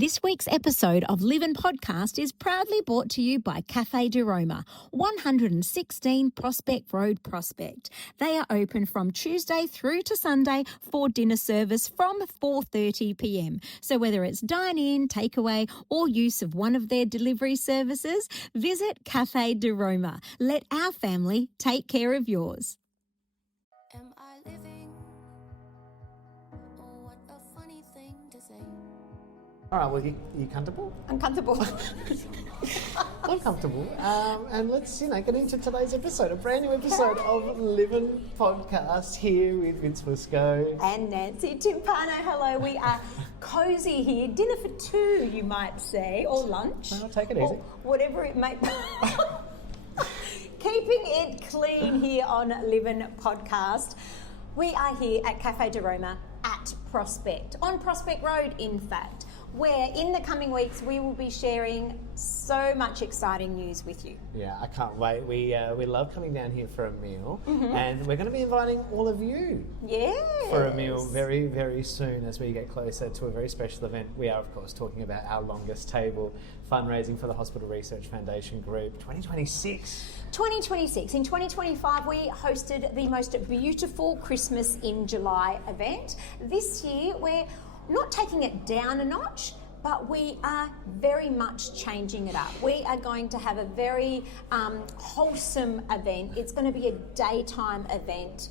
This week's episode of Live In Podcast is proudly brought to you by Cafe de Roma, 116 Prospect Road, Prospect. They are open from Tuesday through to Sunday for dinner service from 4:30 p.m. So whether it's dine-in, takeaway or use of one of their delivery services, visit Cafe de Roma. Let our family take care of yours. Am I living? Oh, what a funny thing to say. All right, well, you comfortable? I'm comfortable. I'm comfortable. And let's, get into today's episode, a brand new episode of Live In Podcast here with Vince Fusco. And Nancy Timpano. Hello, we are cosy here. Dinner for two, you might say, or lunch. I'll take it easy. Or whatever it may be. Keeping it clean here on Live In Podcast. We are here at Cafe de Roma at Prospect, on Prospect Road, in fact, where in the coming weeks we will be sharing so much exciting news with you. Yeah, I can't wait. We love coming down here for a meal, and we're going to be inviting all of you for a meal very, very soon as we get closer to a very special event. We are, of course, talking about our longest table fundraising for the Hospital Research Foundation Group 2026. 2026. In 2025, we hosted the most beautiful Christmas in July event. This year, we're not taking it down a notch, but we are very much changing it up. We are going to have a very wholesome event. It's going to be a daytime event.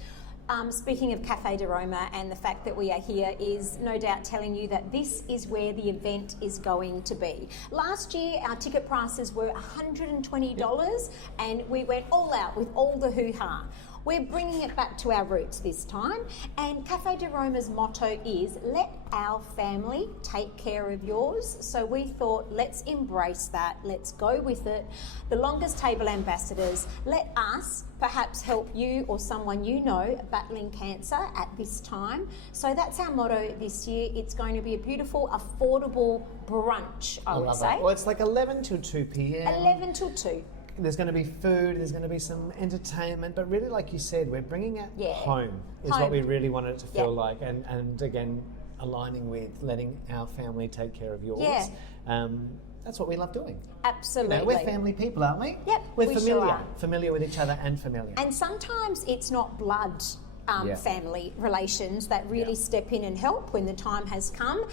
Speaking of Cafe de Roma, and the fact that we are here is no doubt telling you that this is where the event is going to be. Last year, our ticket prices were $120, and we went all out with all the hoo-ha. We're bringing it back to our roots this time, and Cafe de Roma's motto is, let our family take care of yours. So we thought, let's embrace that, let's go with it. The longest table ambassadors, let us perhaps help you or someone you know battling cancer at this time. So that's our motto this year. It's going to be a beautiful, affordable brunch, I would say. Well, it's like 11 till 2 p.m. 11 till 2. There's going to be food, there's going to be some entertainment, but really, like you said, we're bringing it home is what we really wanted it to feel like, and again, aligning with letting our family take care of yours. Yeah. That's what we love doing. Absolutely. We're family people, aren't we? Yep, We're we familiar. sure are. Familiar with each other and familiar. And sometimes it's not blood family relations that really step in and help when the time has come.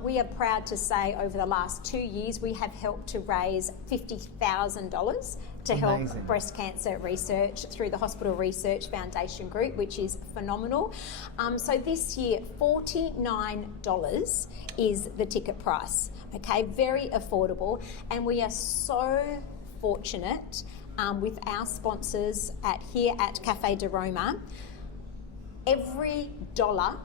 We are proud to say over the last 2 years we have helped to raise $50,000 to help breast cancer research through the Hospital Research Foundation Group, which is phenomenal. So this year, $49 is the ticket price. Okay, very affordable, and we are so fortunate with our sponsors here at Cafe de Roma. Every dollar,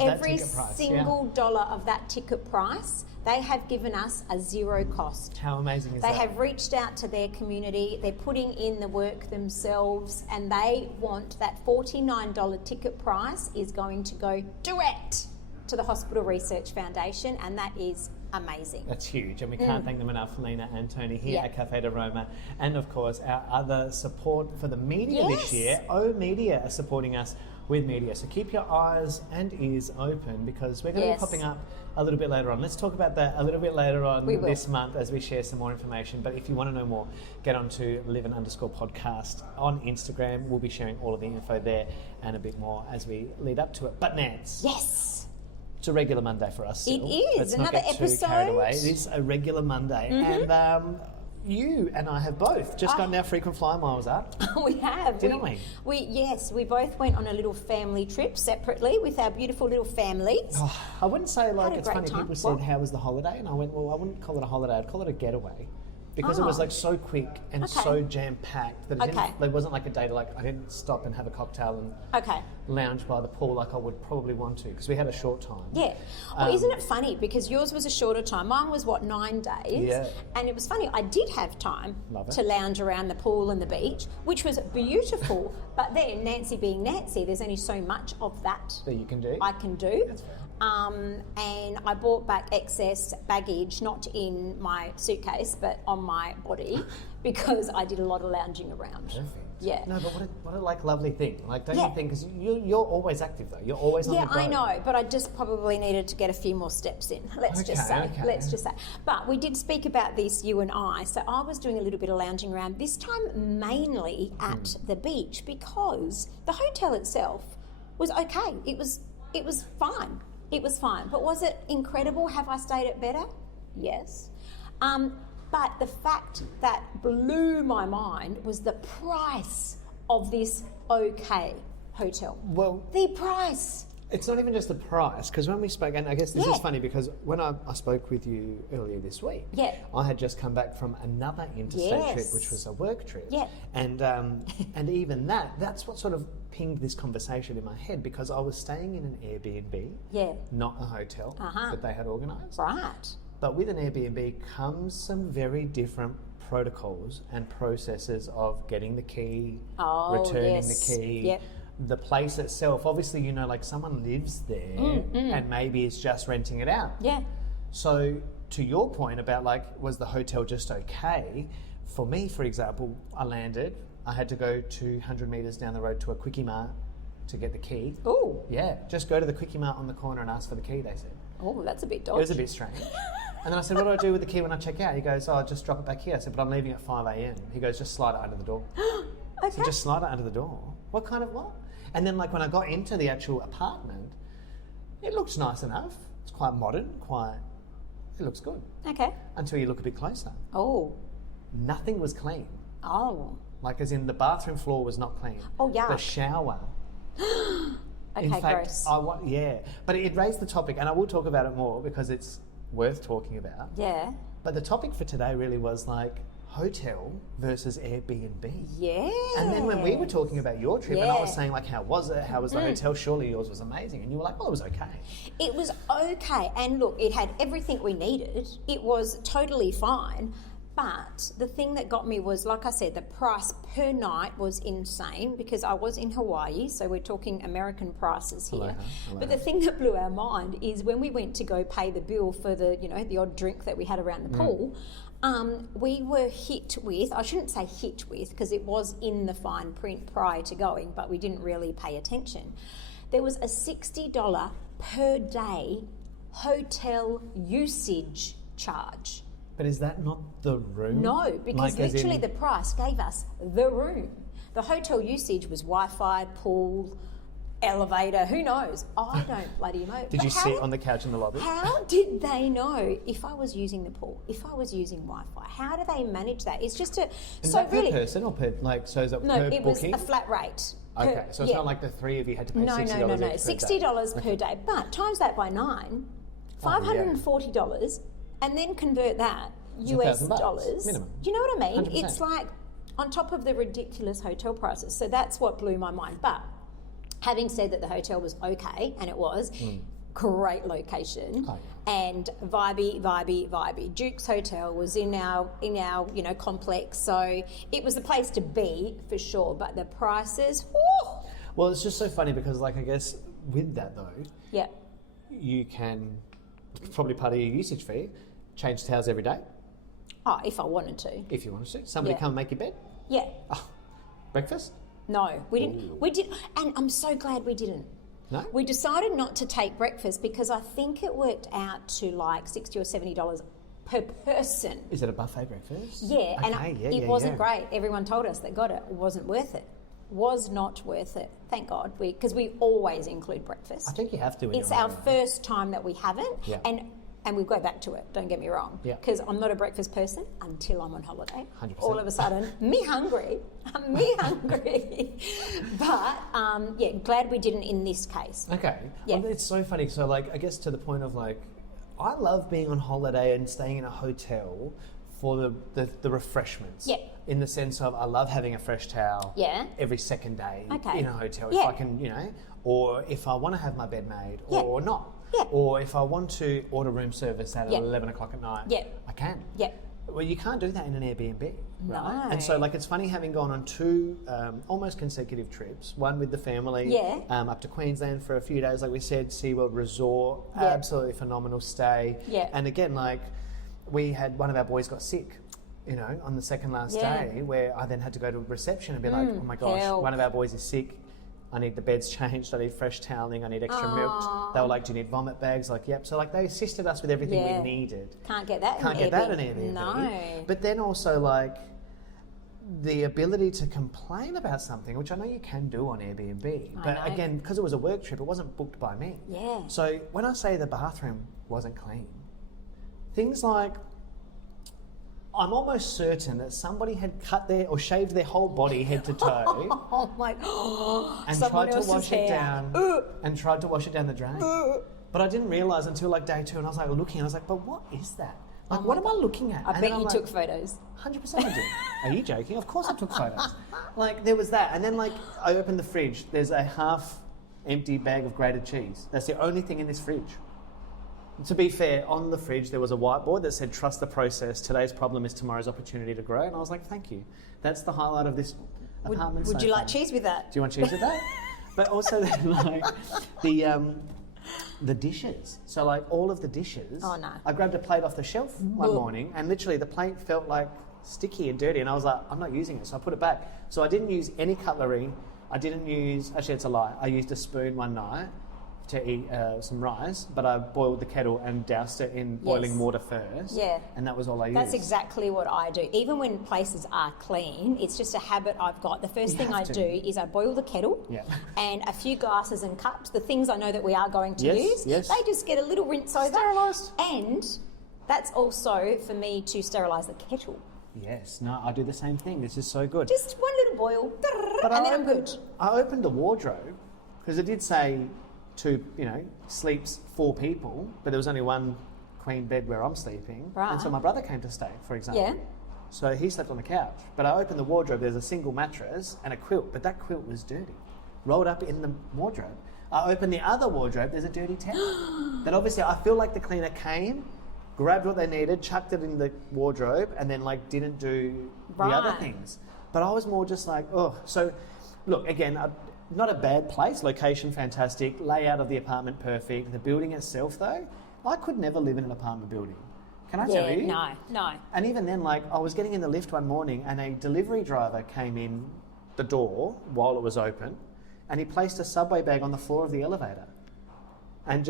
every single dollar of that ticket price, they have given us a zero cost. How amazing is that? They have reached out to their community, they're putting in the work themselves, and they want that $49 ticket price is going to go direct to the Hospital Research Foundation, and that is amazing. That's huge, and we can't thank them enough, Lena and Tony here at Cafe de Roma, and of course our other support for the media this year. Media are supporting us with media, so keep your eyes and ears open, because we're going to be popping up a little bit later on. Let's talk about that a little bit later on this month as we share some more information. But if you want to know more, get on to livin_podcast on Instagram. We'll be sharing all of the info there and a bit more as we lead up to it. But Nance, it's a regular Monday for us still. It is. Let's Another not get episode. Too carried away. It is a regular Monday, and you and I have both just gotten our frequent flyer miles up. We have, didn't we? We both went on a little family trip separately with our beautiful little families. I wouldn't say it's funny. Time. People said, "How was the holiday?" And I went, "Well, I wouldn't call it a holiday. I'd call it a getaway." Because it was like so quick and so jam-packed that it wasn't like a day to I didn't stop and have a cocktail and lounge by the pool like I would probably want to, because we had a short time. Yeah. Well, isn't it funny? Because yours was a shorter time. Mine was, 9 days? Yeah. And it was funny. I did have time to lounge around the pool and the beach, which was beautiful. But then, Nancy being Nancy, there's only so much of that you can do. I can do. That's fair. And I brought back excess baggage, not in my suitcase, but on my body, because I did a lot of lounging around. Perfect. Yeah. No, but what a like lovely thing. Like, don't Yeah. you think? Because you're always active though. You're always on Yeah, the go. I know, but I just probably needed to get a few more steps in. Let's just say. Okay. Let's just say. But we did speak about this, you and I. So I was doing a little bit of lounging around, this time mainly at the beach, because the hotel itself was okay. It was fine. It was fine. But was it incredible? Have I stayed at better? Yes. But the fact that blew my mind was the price of this okay hotel. Well, The price. it's not even just the price, because when we spoke, and I guess this Yeah. is funny because when I spoke with you earlier this week, Yeah. I had just come back from another interstate trip, Yes. which was a work trip. Yeah. And and even that's what sort of pinged this conversation in my head, because I was staying in an Airbnb, Yeah. not a hotel that they had organised. Right. But with an Airbnb comes some very different protocols and processes of getting the key, Oh, returning yes. the key, Yep. the place itself. Obviously, you know, like someone lives there and maybe is just renting it out. Yeah. So to your point about like, was the hotel just okay? For me, for example, I landed, I had to go 200 metres down the road to a Quickie Mart to get the key. Oh. Yeah, just go to the Quickie Mart on the corner and ask for the key, they said. Oh, that's a bit It dodgy. was a bit strange. And then I said, what do I do with the key when I check out? He goes, oh, just drop it back here. I said, but I'm leaving at 5 a.m. He goes, just slide it under the door. Okay. So just slide it under the door. What kind of what? And then like when I got into the actual apartment, it looked nice enough. It's quite modern, it looks good. Okay. Until you look a bit closer. Oh. Nothing was clean. Oh. Like as in the bathroom floor was not clean. Oh, yuck. The shower. Okay, In fact, gross. yeah. But it raised the topic, and I will talk about it more because it's worth talking about. Yeah. But the topic for today really was like hotel versus Airbnb. Yeah. And then when we were talking about your trip, and I was Yeah. saying like, how was it? How was the hotel? Surely yours was amazing. And you were like, well, it was okay. It was okay. And look, it had everything we needed. It was totally fine. But the thing that got me was, like I said, the price per night was insane because I was in Hawaii, so we're talking American prices here. Aloha. But the thing that blew our mind is when we went to go pay the bill for the, the odd drink that we had around the pool, we were hit with, I shouldn't say hit with because it was in the fine print prior to going, but we didn't really pay attention. There was a $60 per day hotel usage charge. But is that not the room? No, because Like, as literally in- the price gave us the room. The hotel usage was Wi-Fi, pool, elevator, who knows? I don't bloody know. Did But you how sit on the couch in the lobby? How did they know if I was using the pool, if I was using Wi-Fi? How do they manage that? It's just a... Is so that per really... person or per, like, so is that No, per it was booking? a flat rate. Okay, so it's not like the three of you had to pay No, $60 no, no, no. each per day. $60 per day. But times that by 9, $540, and then convert that It's US $1,000 dollars. minimum. Do you know what I mean? 100%. It's like on top of the ridiculous hotel prices. So that's what blew my mind. But having said that the hotel was okay, and it was, great location, Oh, and vibey. Duke's Hotel was in our complex, so it was the place to be for sure. But the prices, whew, Well, it's just so funny because, like, I guess with that though, yeah. you can, it's probably part of your usage fee, change towels every day Oh, if I wanted to, if you wanted to. Somebody Yeah. come and make your bed. yeah. Breakfast? No, we didn't. We did, and I'm so glad we didn't. No? We decided not to take breakfast because I think it worked out to like $60 or $70 per person. Is it a buffet breakfast? Yeah, and Okay, it wasn't great. Everyone told us that got it. It wasn't worth it. Was not worth it. Thank God, because we always include breakfast. I think you have to. when It's you're on our holiday. first time that we haven't, Yeah. and we'll go back to it. Don't get me wrong, Yeah. because I'm not a breakfast person until I'm on holiday. 100%. All of a sudden, me hungry, but yeah, glad we didn't in this case. Okay. Yeah. Well, it's so funny. So, like, I guess to the point of like, I love being on holiday and staying in a hotel for the refreshments. Yeah. In the sense of, I love having a fresh towel. Yeah. Every second day Okay. in a hotel, Yeah. if I can, or if I want to have my bed made, Yeah. or not. Yeah. Or if I want to order room service at Yeah. 11 o'clock at night. Yeah. I can. Yeah. Well, you can't do that in an Airbnb, right? No. And so, like, it's funny having gone on two almost consecutive trips. One with the family, Yeah. up to Queensland for a few days, like we said, SeaWorld Resort, Yeah. absolutely phenomenal stay. Yeah. And again, like, we had one of our boys got sick, you know, on the second last Yeah. day, where I then had to go to reception and be like, oh my gosh, help. one of our boys is sick. I need the beds changed. I need fresh toweling. I need extra milk. They were like, do you need vomit bags? Like, yep. So like they assisted us with everything Yeah. we needed. Can't get that Can't in get that in Airbnb. Airbnb. No. But then also like the ability to complain about something, which I know you can do on Airbnb. But know. again, because it was a work trip, it wasn't booked by me. Yeah. So when I say the bathroom wasn't clean, things like I'm almost certain that somebody had cut their or shaved their whole body head to toe Oh my and someone tried to else's wash it hair. down and tried to wash it down the drain. But I didn't realise until like day 2, and I was like looking, and I was like, but what is that? Like, what am I looking at? I And bet then I'm you like, took photos. 100% I did. Are you joking? Of course I took photos. Like, there was that. And then, like, I opened the fridge. There's a half empty bag of grated cheese. That's the only thing in this fridge. To be fair, on the fridge, there was a whiteboard that said, trust the process. Today's problem is tomorrow's opportunity to grow. And I was like, thank you. That's the highlight of this apartment. Would so you far. like cheese with that? Do you want cheese with that? But also, then, like, the dishes. So, like, all of the dishes. Oh, no. I grabbed a plate off the shelf one morning, and literally the plate felt like sticky and dirty, and I was like, I'm not using it, so I put it back. So I didn't use any cutlery. I didn't use, actually it's a lie, I used a spoon one night to eat some rice, but I boiled the kettle and doused it in boiling Yes. water first. Yeah. And that was all I used. That's exactly what I do. Even when places are clean, it's just a habit I've got. The first You thing have I to. do is I boil the kettle Yeah. and a few glasses and cups, the things I know that we are going to Yes, use, yes. they just get a little rinse over. Sterilised. And that's also for me to sterilise the kettle. Yes, no, I do the same thing. This is so good. Just one little boil, and then I'm good. I opened the wardrobe because it did say sleeps 4 people, but there was only one queen bed where I'm sleeping. Right. And so my brother came to stay, for example. Yeah. So he slept on the couch. But I opened the wardrobe, there's a single mattress and a quilt, but that quilt was dirty, rolled up in the wardrobe. I opened the other wardrobe, there's a dirty towel. That obviously I feel like the cleaner came, grabbed what they needed, chucked it in the wardrobe, and then like didn't do the other Right. things. But I was more just like, oh. So look, again, not a bad place, location fantastic, layout of the apartment perfect. The building itself though, I could never live in an apartment building. Can I tell you? No. And even then, like, I was getting in the lift one morning and a delivery driver came in the door while it was open and he placed a Subway bag on the floor of the elevator. And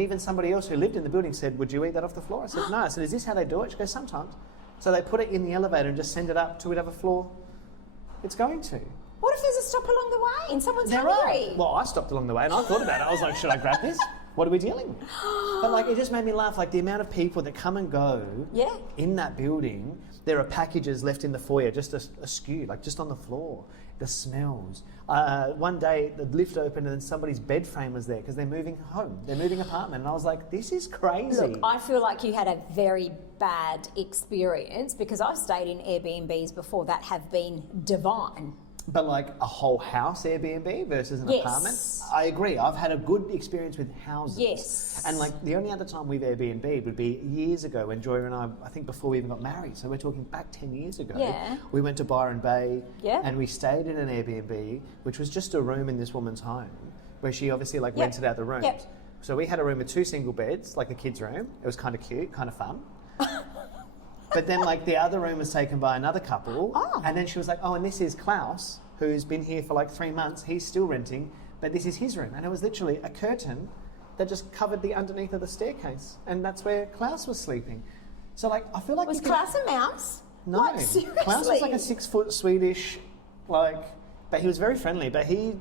even somebody else who lived in the building said, would you eat that off the floor? I said, no. I said, is this how they do it? She goes, sometimes. So they put it in the elevator and just send it up to whatever floor it's going to. What if there's a stop along the way and someone's There hungry? are. Well, I stopped along the way and I thought about it. I was like, should I grab this? What are we dealing with? But like, it just made me laugh. Like the amount of people that come and go Yeah. in that building. There are packages left in the foyer, just askew, like just on the floor. The smells. One day, the lift opened and then somebody's bed frame was there because they're moving home. They're moving apartment. And I was like, this is crazy. Look, I feel like you had a very bad experience because I've stayed in Airbnbs before that have been divine. But like a whole house Airbnb versus an Yes. apartment, I agree. I've had a good experience with houses. Yes. And like the only other time we've Airbnb would be years ago when Joy and I think before we even got married. So we're talking back 10 years ago. Yeah. We went to Byron Bay Yeah. and we stayed in an Airbnb, which was just a room in this woman's home where she obviously like Yep. rented out the rooms. Yep. So we had a room with 2 single beds, like a kid's room. It was kind of cute, kind of fun. But then like the other room was taken by another couple. Oh. And then she was like, oh, and this is Klaus, who's been here for like 3 months. He's still renting, but this is his room. And it was literally a curtain that just covered the underneath of the staircase. And that's where Klaus was sleeping. So like, I feel like Was you can- Klaus a mouse? No. Like, seriously? Klaus was like a 6-foot Swedish, like, but he was very friendly, but he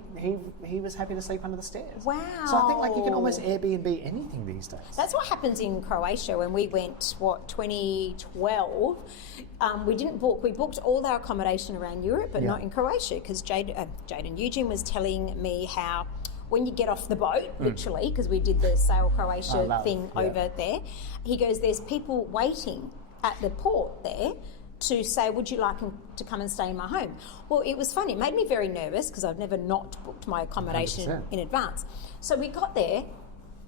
was happy to sleep under the stairs. Wow. So I think like you can almost Airbnb anything these days. That's what happens in Croatia when we went, 2012. We didn't book, we booked all our accommodation around Europe, but Yeah. not in Croatia, because Jade and Eugene was telling me how when you get off the boat, literally, because we did the Sail Croatia love, thing yeah. over there, he goes, there's people waiting at the port there to say, would you like to come and stay in my home? Well, it was funny. It made me very nervous because I've never not booked my accommodation 100%. in advance. So we got there,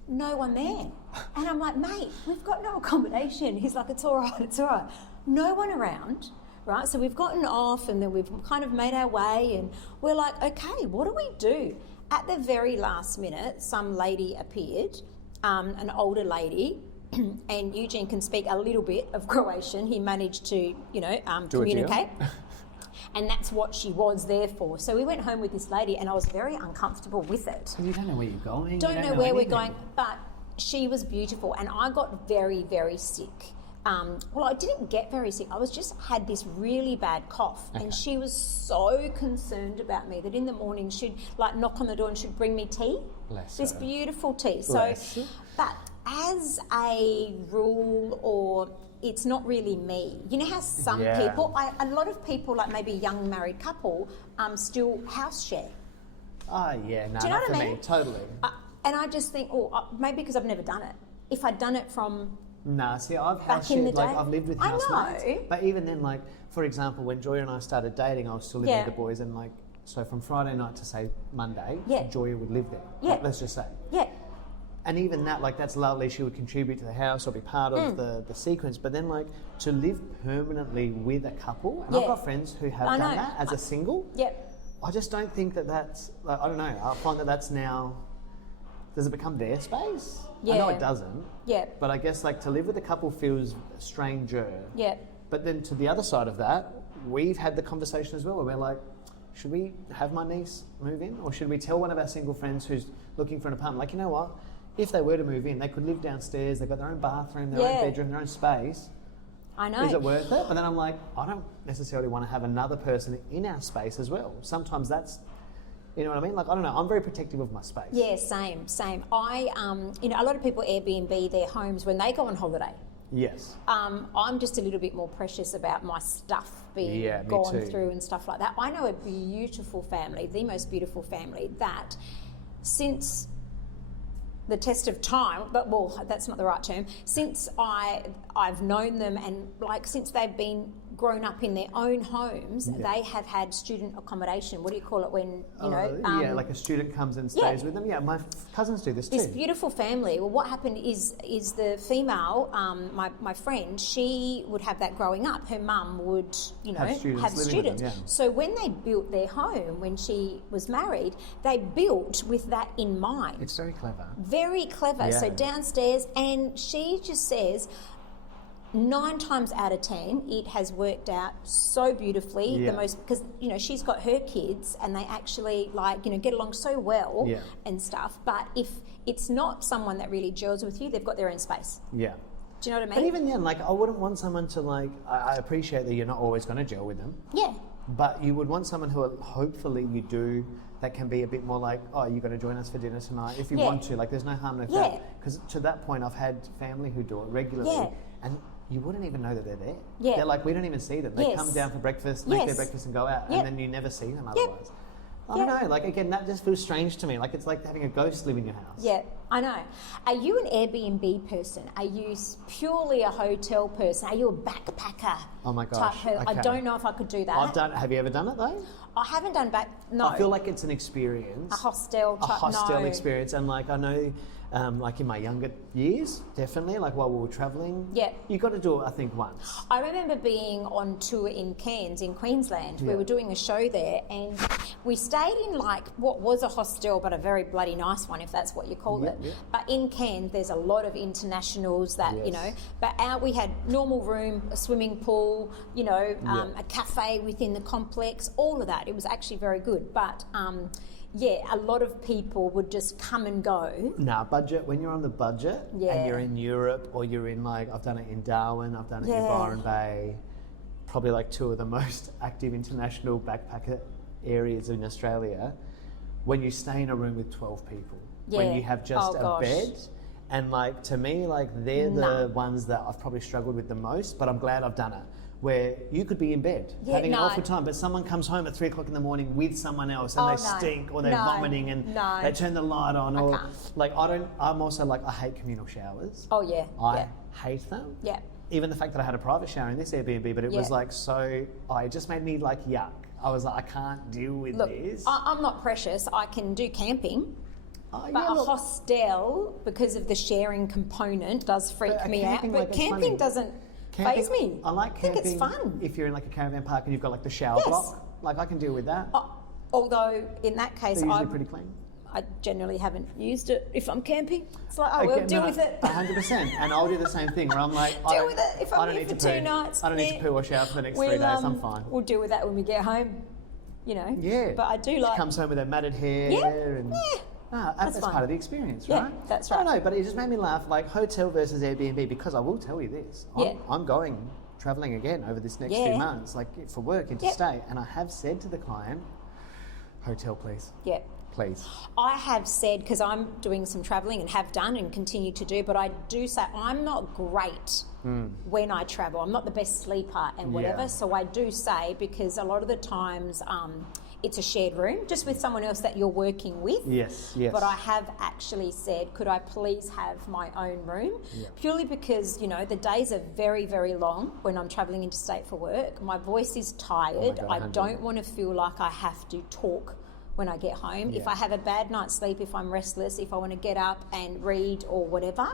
no one there. And I'm like, mate, we've got no accommodation. He's like, it's all right, it's all right. No one around, right? So we've gotten off and then we've kind of made our way and we're like, okay, what do we do? At the very last minute, some lady appeared, an older lady, and Eugene can speak a little bit of Croatian. He managed to, communicate. And that's what she was there for. So we went home with this lady, and I was very uncomfortable with it. You don't know where you're going. Don't know where we're going, but she was beautiful, and I got very, very sick. Well, I didn't get very sick. I had this really bad cough, and she was so concerned about me that in the morning she'd like knock on the door and she'd bring me tea. Bless this her. beautiful tea. Bless. But as a rule, or it's not really me. You know how some people, a lot of people, like maybe a young married couple, still house share. Oh yeah, no, Do you know not what for I mean? me, totally. And I just think, maybe because I've never done it. If I'd done it from Nah, see, I've back house in the shared, like day. I've lived with I housemates. know. But even then, like for example, when Joya and I started dating, I was still living Yeah. with the boys, and like so from Friday night to say Monday, Yeah. Joya would live there. Yeah. Like, let's just say. yeah, And even that, like, that's lovely. She would contribute to the house or be part of the sequence. But then, like, to live permanently with a couple, and I've Yeah. got friends who have I done know. that as a single. yeah. I just don't think that's, like, I don't know. I find that's now, does it become their space? I know Yeah. it doesn't. Yeah. But I guess, like, to live with a couple feels stranger. Yeah. But then to the other side of that, we've had the conversation as well where we're like, should we have my niece move in? Or should we tell one of our single friends who's looking for an apartment, like, you know what? If they were to move in, they could live downstairs, they've got their own bathroom, their own Yeah. bedroom, their own space. I know. Is it worth it? But then I'm like, I don't necessarily want to have another person in our space as well. Sometimes that's, you know what I mean? Like, I don't know, I'm very protective of my space. Yeah, same. I, a lot of people Airbnb their homes when they go on holiday. Yes. I'm just a little bit more precious about my stuff being Yeah, me gone too. through and stuff like that. I know a beautiful family, the most beautiful family, that since the test of time, but well, that's not the right term, since I've known them, and like since they've been grown up in their own homes, they have had student accommodation. What do you call it when, yeah, like a student comes and stays with them. Yeah, my cousins do this too. this beautiful family. Well, what happened is the female, my friend, she would have that growing up. Her mum would, Have students have living students. with them, yeah. So when they built their home, when she was married, they built with that in mind. It's very clever. Very clever. So Yeah. downstairs, and she just says, 9 times out of 10, it has worked out so beautifully. Yeah. The most, because she's got her kids, and they actually get along so well Yeah. and stuff. But if it's not someone that really gels with you, they've got their own space. Yeah. Do you know what I But mean? even then, like, I wouldn't want someone to, like, I appreciate that you're not always going to gel with them, Yeah. but you would want someone who hopefully you do, that can be a bit more like, oh, you're going to join us for dinner tonight if you Yeah. want to. Like, there's no harm, no Yeah. foul. Because to that point, I've had family who do it regularly, Yeah. and you wouldn't even know that they're there. Yeah. They're like, we don't even see them. They Yes. come down for breakfast, make their Yes. breakfast, and go out, Yep. and then you never see them Yep. otherwise. I don't know. Like, again, that just feels strange to me. Like, it's like having a ghost live in your house. Yeah, I know. Are you an Airbnb person? Are you purely a hotel person? Are you a backpacker? Oh my type gosh, person? I okay. don't know if I could do that. I've done. Have you ever done it though? I haven't done no. I feel like it's an experience. a hostel A type. hostel no. experience, and like I know, like in my younger years, definitely, like while we were travelling, Yeah. you got to do it. I think once. I remember being on tour in Cairns in Queensland. We Yeah. were doing a show there, and we stayed in like what was a hostel, but a very bloody nice one, if that's what you call Yeah, it. yeah. But in Cairns, there's a lot of internationals that Yes. But we had normal room, a swimming pool, a cafe within the complex, all of that. It was actually very good, but. A lot of people would just come and go. Nah, budget. When you're on the budget Yeah. and you're in Europe or you're in like I've done it in Darwin, I've done it in Yeah. Byron Bay, probably like 2 of the most active international backpacker areas in Australia. When you stay in a room with 12 people, when Yeah. you have just Oh, a gosh. bed, and like to me, like they're the ones that I've probably struggled with the most. But I'm glad I've done it. Where you could be in bed having an awful time, but someone comes home at 3 o'clock in the morning with someone else, and they stink or they're vomiting, and they turn the light on, or like I'm also like I hate communal showers. Oh yeah. I hate them. Yeah. Even the fact that I had a private shower in this Airbnb, but it was like it just made me like yuck. I was like, I can't deal with Look, this. I'm not precious. I can do camping. Oh, But yeah, a look, hostel, because of the sharing component, does freak But me out. camping, But like, it's camping funny. doesn't camping- faze me. I like camping. I think it's fun. If you're in like a caravan park and you've got like the shower Yes. block, like I can deal with that. Although in that case, They're usually I pretty clean. I generally haven't used it if I'm camping. It's like, oh, Okay, well, deal with it. 100%. And I'll do the same thing where I'm like, Deal with it. If I'm here for 2 nights, I don't need to poo or shower for the next 3 days. I'm fine. We'll deal with that when we get home, you know. Yeah. But I do She like... comes home with her matted hair. Yeah, And, yeah. That's fine. part of the experience, Yeah, right? that's I right. don't know, but it just made me laugh, like hotel versus Airbnb, because I will tell you this. I'm going travelling again over this next few months, like for work, interstate, and I have said to the client, hotel please. Yeah. Please. I have said, because I'm doing some travelling and have done and continue to do, but I do say I'm not great when I travel. I'm not the best sleeper and whatever. Yeah. So I do say, because a lot of the times it's a shared room, just with someone else that you're working with. Yes. But I have actually said, could I please have my own room? Yeah. Purely because, you know, the days are very, very long when I'm travelling interstate for work. My voice is tired. God, I don't want to feel like I have to talk when I get home. Yeah. If I have a bad night's sleep, if I'm restless, if I want to get up and read or whatever.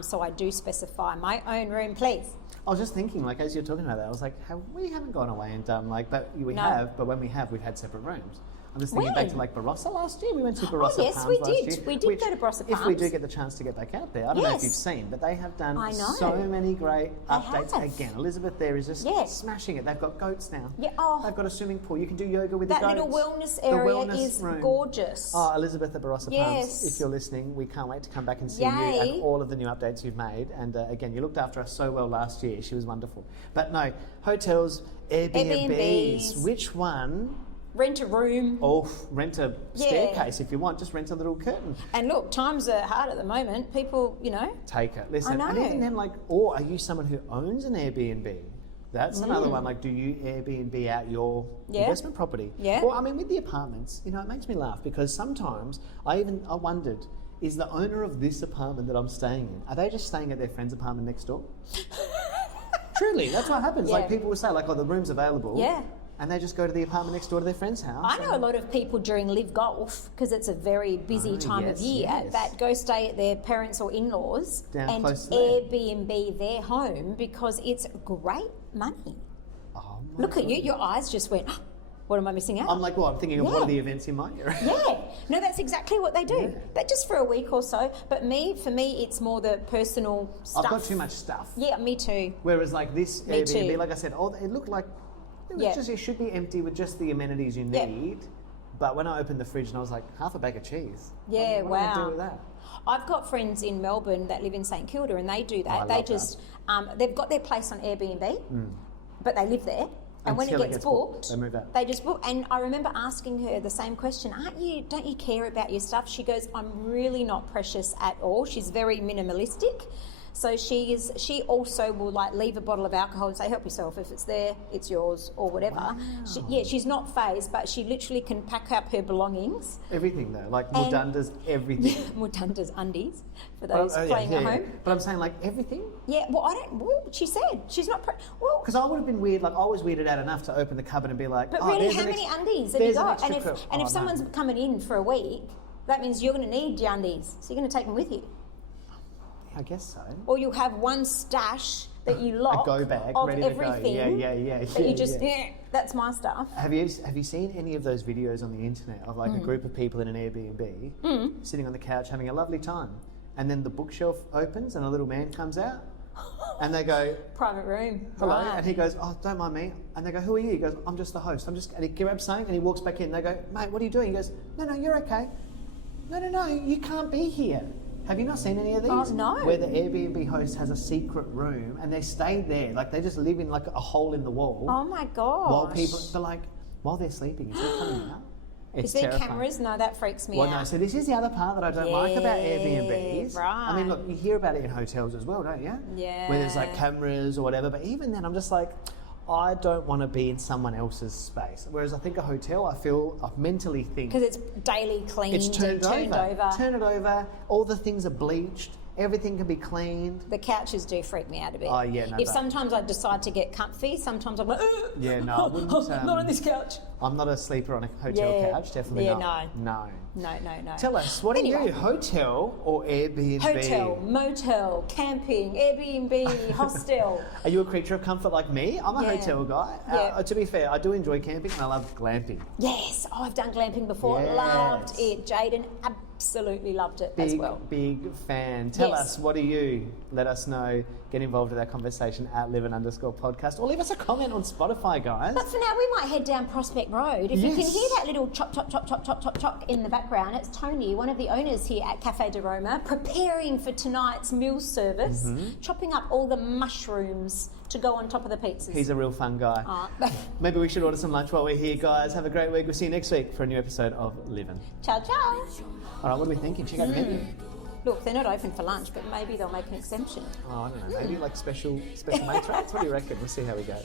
So I do specify my own room, please. I was just thinking, like, as you're talking about that, I was like, we haven't gone away and done, like, but we No. have, but when we have, we've had separate rooms. I'm just thinking back When? to, like, Barossa last year. We went to Barossa yes, Palms we last did. year. We did go to Barossa If we do Palms. get the chance to get back out there, I don't know if Yes. you've seen, but they have done I know. so many great updates. have. Again, Elizabeth there is just Yes. smashing it. They've got goats now. Yeah, oh. They've got a swimming pool. You can do yoga with That the goats. little wellness The area wellness is room. gorgeous. Oh, Elizabeth at Barossa Palms, Yes. if you're listening, we can't wait to come back and see Yay. you and all of the new updates you've made. And again, you looked after us so well last year. She was wonderful. But no, hotels, Airbnbs. Airbnbs. Which one? Rent a room. Oh, rent a Yeah. staircase if you want. Just rent a little curtain. And look, times are hard at the moment. People, you know. Take it. Listen, I and know. even then, like, or are you someone who owns an Airbnb? That's another one. Like, do you Airbnb out your Yeah. investment property? Yeah. Or, I mean, with the apartments, you know, it makes me laugh because sometimes I wondered, is the owner of this apartment that I'm staying in, are they just staying at their friend's apartment next door? Truly, that's what happens. Yeah. Like, people will say, like, oh, the room's available. Yeah. And they just go to the apartment next door to their friend's house. I know a lot of people during Live Golf, because it's a very busy time yes, of year, yes. that go stay at their parents' or in-laws Down and close to there. Airbnb their home because it's great money. Oh, my Look at God. you, your eyes just went, what am I missing out? I'm like, well, I'm thinking of Yeah. what are the events in my area. Yeah, no, that's exactly what they do. Yeah. But just for a week or so. But for me, it's more the personal stuff. I've got too much stuff. Yeah, me too. Whereas like this Me Airbnb, too. like I said, it looked like Yeah. it should be empty with just the amenities you Yeah. need. But when I opened the fridge and I was like, half a bag of cheese. Yeah, what am I wow. do with that? I've got friends in Melbourne that live in St Kilda, and they do that. I They love just they've got their place on Airbnb, but they live there. And when Until it gets booked, they move out. they just book. And I remember asking her the same question: don't you care about your stuff? She goes, I'm really not precious at all. She's very minimalistic. So she also will like leave a bottle of alcohol and say, help yourself. If it's there, it's yours or whatever. Wow. She's not phased, but she literally can pack up her belongings. Everything though, like And- Mudunda's everything. Mutanda's undies for those Oh, yeah, playing yeah, at yeah. home. But I'm saying like everything. Yeah, she said she's not. Well, Because I would have been weird, like I was weirded out enough to open the cupboard and be like, but oh, really, there's how an many ex- undies have you there's an got? And extra if coat. and Oh, if no. someone's coming in for a week, that means you're going to need your undies. So you're going to take them with you, I guess so. or you'll have one stash that you lock go bag of ready to go. everything. Yeah, That you just yeah. that's my stuff. Have you seen any of those videos on the internet of like a group of people in an Airbnb sitting on the couch having a lovely time, and then the bookshelf opens and a little man comes out, and they go, Private room. hello, Right. and he goes, oh, don't mind me, and they go, who are you? He goes, I'm just the host. And he grabs something and he walks back in. They go, mate, what are you doing? He goes, no, you're okay. No, you can't be here. Have you not seen any of these? Oh, no. Where the Airbnb host has a secret room and they stay there, like they just live in like a hole in the wall. Oh my gosh. While they're sleeping, is it coming out? It's Is there terrifying. cameras? No, that freaks me Well, out. no. So this is the other part that I don't like about Yeah, Airbnbs. I mean, right. look, you hear about it in hotels as well, don't you? Yeah. Where there's like cameras or whatever. But even then, I'm just like, I don't want to be in someone else's space. Whereas I think a hotel, I mentally think Because it's daily cleaned it's turned and turned over. Turn it over. All the things are bleached. Everything can be cleaned. The couches do freak me out a bit. Oh, yeah, no, If but- sometimes I decide to get comfy, sometimes I'm like, Yeah, no, I wouldn't, not on this couch. I'm not a sleeper on a hotel Yeah. couch, definitely Yeah, not. No. No. Tell us, what are you, hotel or Airbnb? Hotel, motel, camping, Airbnb, hostel. Are you a creature of comfort like me? I'm a Yeah. hotel guy. Yeah. To be fair, I do enjoy camping and I love glamping. Yes, I've done glamping before. Yes. Loved it. Jaden absolutely loved it as well. Big fan. Tell Yes. us, what are you? Let us know. Get involved with our conversation at @livin_podcast or leave us a comment on Spotify, guys. But for now, we might head down Prospect Road. If you can Yes. hear that little chop, chop, chop, chop, chop, chop, chop in the background, it's Tony, one of the owners here at Cafe de Roma, preparing for tonight's meal service, chopping up all the mushrooms to go on top of the pizzas. He's a real fun guy. Maybe we should order some lunch while we're here, guys. Have a great week. We'll see you next week for a new episode of Livin'. Ciao, ciao. All right, what are we thinking? Check out the menu. Look, they're not open for lunch, but maybe they'll make an exemption. Oh, I don't know. Maybe like special mates rates? What do you reckon? We'll see how we go.